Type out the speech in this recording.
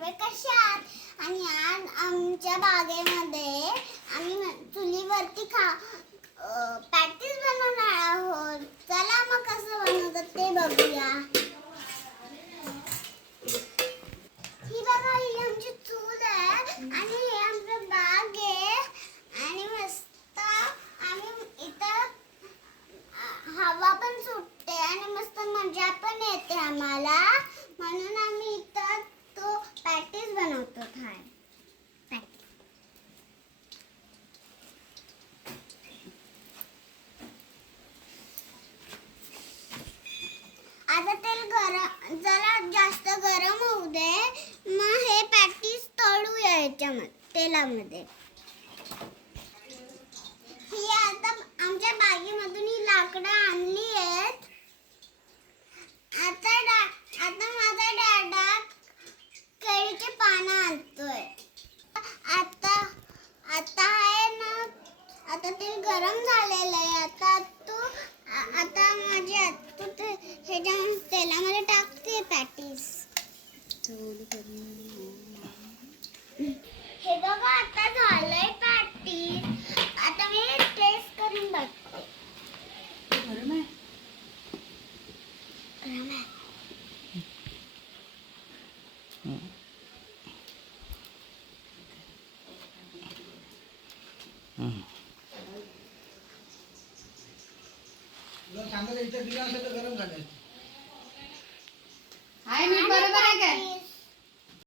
सर्व कशा आहात? आणि आज आमच्या बागेमध्ये आम्ही चुलीवरती पॅटीस बनवणार आहोत. चला मग कसं बनवतात ते बघूया. ही बघा, ही आमची चूल आहे आणि हे आमचं बाग आहे आणि मस्त आम्ही इथं हवा पण सुटते आणि मस्त मजा पण येते आम्हाला, म्हणून आम्ही इथं तो पॅटीस बनवतो. आता तेल जरा जास्त गरम होऊ दे, मग हे पॅटीस तळूया याच्यामध्ये तेलामध्ये. ही आता आमच्या बागेमधून ही लाकडं आणली आहेत. आता माझा डॅडा केळीचे पानं आणतोय. आता आहे ना, आता तेल गरम झालेलं आहे. आता माझी आत्तू ह्याच्या तेलामध्ये टाकते पॅटीस. हे बघा, आता झालंय पॅटीस. आता मी टेस्ट करून बघते. गरम आहे. कांदा इथे दिला असेल तर गरम झाले. हाय मी